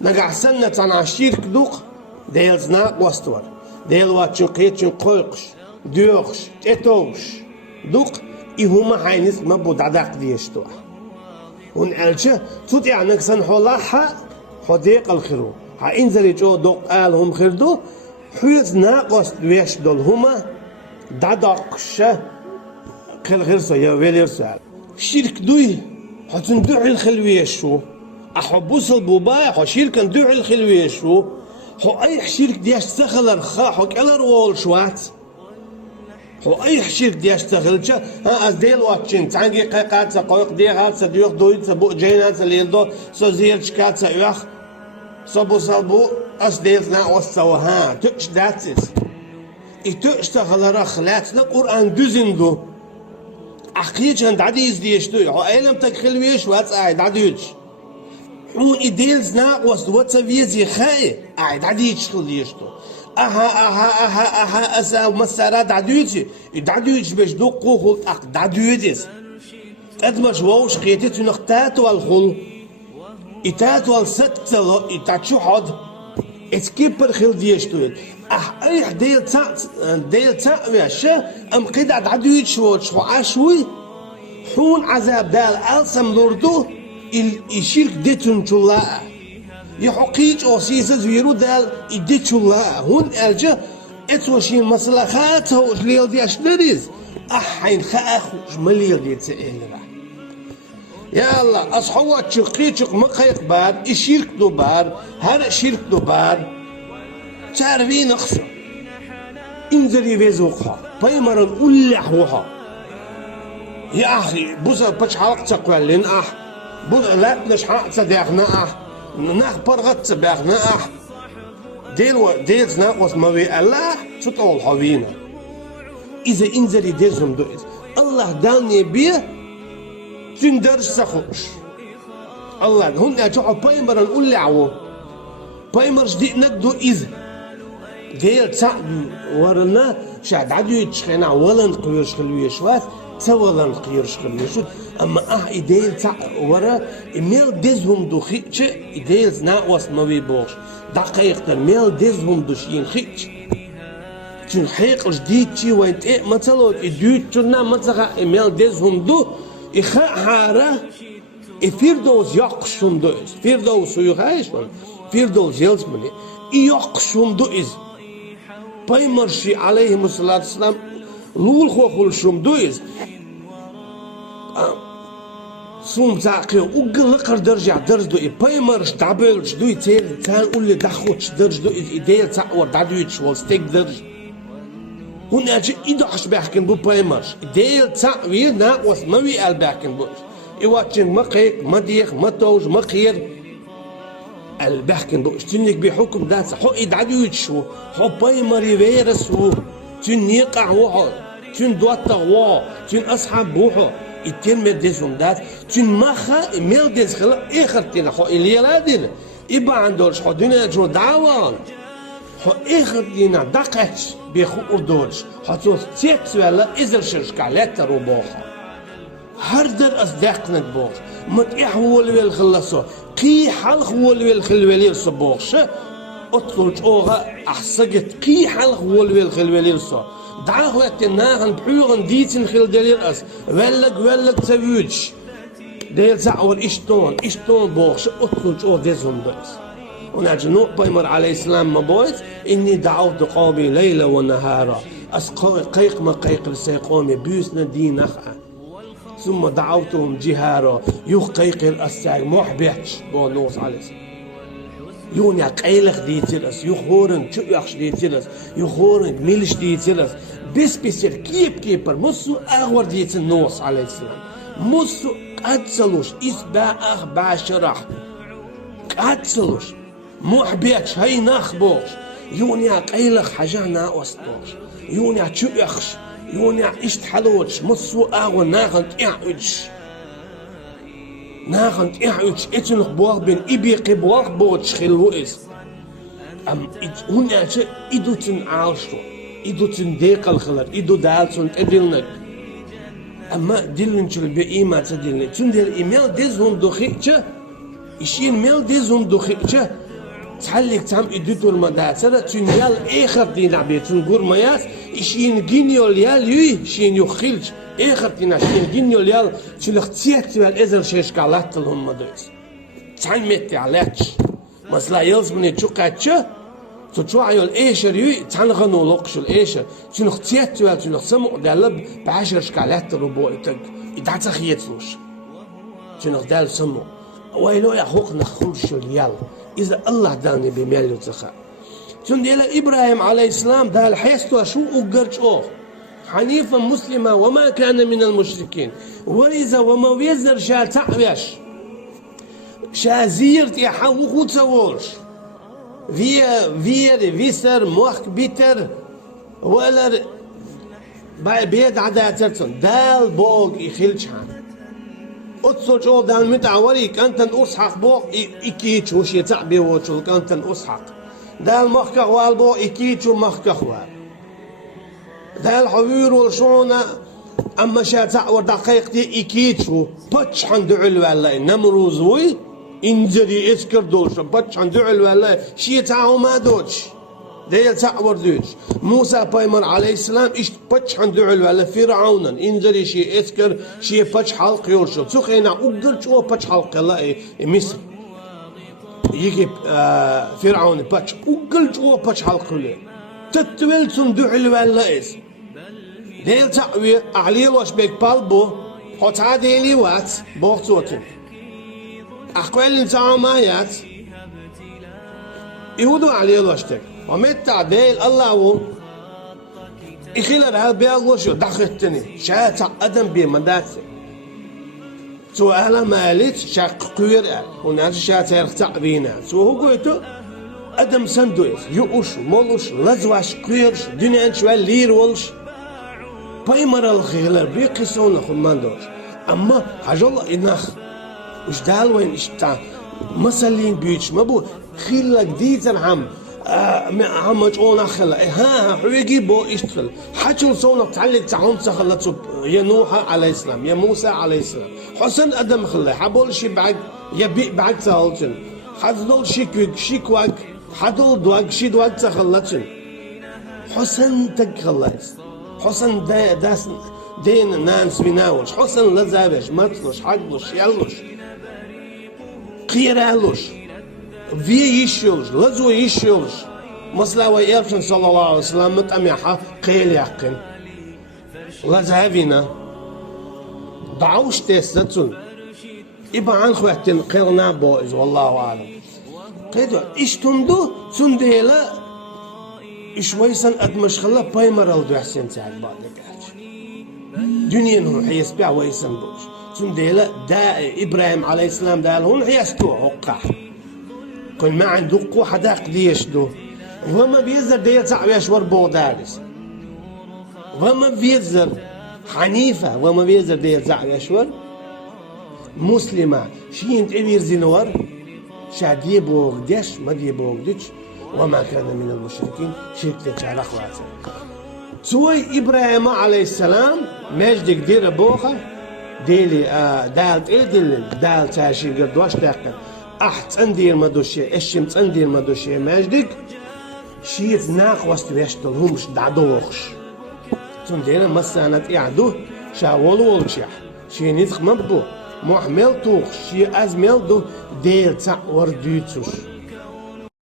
نقع سنة عن شرك دوق ديل زناق واستور ديل واتشن قيتشن قويقش ديوخش تيتوش دوق إهما حينس مبود عداق ديشتوح ونقلش توت يعني سن حولها حديق الخيرو ها إنزل جو دوق قالهم خيردو حيز ناقص ويش دول هما دادقش خل غيرسو يا ويليرسو شرك دوي حتندعي الخلويشو أحبوس البوباي حو شركة ندعي الخلويشو حو أي شرك دياش تخل الرخاء حو كالر وول شوات حو أي شرك دياش تخلشا ها أزديل واتشين تانجي قيقاتسا قويق ديغاتسا ديوخ دويتسا بو جيناتسا ليلدو سو زيرشكاتسا يوخ سو بوصل أزديلنا وصوا ها تؤش داتس تؤش تخل الرخلات القرآن دوزندو أحكيش عند عديز ديشتوي هو أيلم تكخلويش واتس قاعد عديش حون إديلز ناقوس واتس فيزي خاي قاعد عديش خليشتو أها أسا مسارات عديوتي إدعديوش باش دوقو خل دعديوتيس أدمش ووش قيتت نختاتو الخل إتاتو الستلو إتاتشو حد إتكيبر خل ديشتوي أيح ديل تا ويشا أم قيد عديوش وشو عشوي حون عذاب دال ألسم لوردو الشرك ديتون شولا يحقيج أوسيسة زويرو دال إديت شولا هون ألجا إتوشين مصلحات هو جليل دي أشتريز أحين خاخوش مليل دي تسئلنا يا الله أصحوات شقيتشق مقايق بار الشرك دوبار هر شرك دوبار تعرفين أخصر انزلي بيزوقها بايمرا أولحوها يا أخي بوزا باش حلق تقوالين بوزا لا تنشحق تداخنا ناخ برغت تباخنا ديل ناقوس موي الله تطول حوينا إذا انزلي ديزهم دوئز الله داني بيه تندرج سخوش الله هون أجوحوا بايمرا أولحوه بايمر جديد ندو إذا ديل تعدو ورنا شاد عدو يتشخينا ولن قيرش خلويشوات تولن قيرش خلويشوات أما إديل تع ورا ميل ديزهم دو خيتش إديل ناقوس موي بوش دقيقة ميل ديزهم دو شين خيتش تون حيق جديد شي وين تئ مثلا إديوت تنا مثلا ميل ديزهم دو إخاء حارة فيردوس يقشم دو فيردوس يخايشون فيردوس يلزمني يقشم دو إز بايمرشي عليهم الصلاة والسلام لول خوخول شم دويز سوم تاقي وقلقر درجع درج دوي بايمرش دعبلش دوي تيل تان قولي دخوتش درج دوي إيديل تاقور دعدويتش والستيك درج هون أجي إيدوحش بحكن بو بايمرش إيديل تاقوي ناقوس موي قال بحكن بوش إيواتشن ما قيق ما ديخ ما توج ما خير البحكن بوش تنك بحكم داس حو إدعدويتش حو بايمري فيرس تن يقع وحو تن دواتق وحو تن أصحاب وحو التين مديسهم دات تن مخا ميل ديس خلا إخر تين حو إلي لادين إبا عندورش حو دينا جو دعوان حو إخر دينا دقش بيخو أردورش حو توس تيتس ولا إزر شرشكالات روبوخا هردر أصدقنك بوخ مت إحول ويلخلصو قي حلخ والويلخلوالير صبوخش أطلج أوغا أحسقت قي حلخ والويلخلوالير صو دعاغ واتناغن بحوغن ديتن خل دلير أس ولق تبيوش ديل زعور إشتون بوخش أطلج أوغ ديزهم بس ونعج نوح بايمر عليه السلام مبويت إني دعوت قومي ليلة ونهارا أسقوي قيق ما قيق لسيقومي بيوسنا دين أخا ثم دعوتهم جهارا يقيقر الساق محبتش بونوس عليه السلام يون يا قيلخ ديتلس يخورن شو يخش ديتلس يخورن ميلش ديتلس بس كيبر مصو أغور ديتل نوس عليه السلام مصو قاتلوش إسباء باشرح قاتلوش محبتش هاي نخبوش يون يا قيلخ حاجانا وسطوش يون يا شو يخش يون يا إشت حلوش مصو أغور ناغنت إعوش إتنخ بوغ بين إبيقي بوغ بوغش خلو إس أم هنا شيء إدو تن عالشو إدو تن ديق الخلر إدو دالسون تدلنك أما دلن شل بإيمة تدلنك تن دل إيميل ديزهم دوخيتش إشين ميل ديزهم دوخيتش تعلق تام إدتور مداسرة تنيال آخر دينا بيتون قرمياس إشين جينيول يال يوي شين يخلج آخر دينا شين جينيول يال تلختيات والإزر شيش قالات لهم مدرس تعلمتي علاتش مثلا يلز من يتشوقاتش تشوع يول إيشر يوي تنغنو لوقش الإيشر تلختيات وال تلختسمو دالب بعشر شكالات ربوئتك إدعتخيتلوش تنغدال سمو ويلو يحوق نخوش اليال إذا الله داني بميلو تخا تنديلا إبراهيم عليه السلام دال حيستو شو أقرش أوه حنيفا مسلمة وما كان من المشركين وإذا وما ويزر شا تعبش شا زيرت يحوق وتصورش فيسر موخ بيتر ولا بيد عداترتن دال بوغ يخلش حان أتصل أول دال متعوري كانت أصحق بوق إكيتش وش يتعبي وشل كانت أصحق دال مخك والبو إكيتش ومخك خوال دال حوير والشونة أما شاتع ودقيق دي إكيتش باتش حندعل والله نمروز وي إنزلي إسكر دوش باتش حندعل والله شي تعو ما دوش ديل تعور دوش موسى بايمر عليه السلام إيش باتش حندعل والله فرعون إنزلي شي إسكر شي باتش حلق يورشو تسوخينا أقل شو باتش حلق الله مصر يجيب فرعون باتش أقل شو باتش حلق له تتولد صندوع والله إس ديل تعوير أعلي وش بيك بالبو حط عادي وات بوغتوتن أقوال نتاعو مايات يهودو عليه وشتك ومتع ديل الله و إخيلر هال بيغوشو دخلتني شاتع أدم بمداتي سو أهلا ماليت شاق قوير وناس شاتع يرختع بينا سو هو قويتو أدم سندويس يؤوش مولوش لزواش قويرش دنيا انشوال لير ولش بايمر الخيلر بيقسون خماندوش أما حاج الله إناخ وش دال وين اشتا مسلين بيتش مبو خيلك ديتر عم جونا خلا ها حويجي بو اشتغل حاجل صونك تعلق تعهم تخلت يا نوح عليه السلام يا موسى عليه السلام حسن ادم خلا حبول شي بعد يبي بعد تاولتن حدول شيكواك حدول دواك شي دواك تخلتن حسن تخلص حسن داس دين نانس بيناوش حسن لزابش مطلش حقلش يلوش قيرالوش في يشيلش لزو يشيلش مثلا ويابشن صلى الله عليه وسلم متأميحة قيل يقين لزهافينا دعوش تيستون إبا عن خواتين قيلنا بوئز والله أعلم قيدو إيش تندو تنديلا إيش ويسن أدمش خلا بايمر الدو حسين ساعد بعد كاش دنيا هون حيسبيع ويسن بوش تنديلا دا إبراهيم عليه السلام دا هون حيستو عقاح كل ما عنده قوة حداق ديشدو وما بيزر دي تعويش وربو دارس وما بيزر حنيفة وما بيزر دي تعويش ور مسلمة شين تأمير زينور شادي بوغدش ما دي بوغدش وما كان من المشركين شركة على أخواته سوي إبراهيم عليه السلام ماجدك دير بوخة ديلي دالت دال تاشي قردواش تاقل أحت أندير مدوشي إشمت أندير مدوشي ماجدك شيت ناق واستويشتل همش دعدوخش تندينا مسانت إعدو شاول والشيح شي نتخ مبدو محمل توخ شي أزمل دو ديل تاق وردوتوش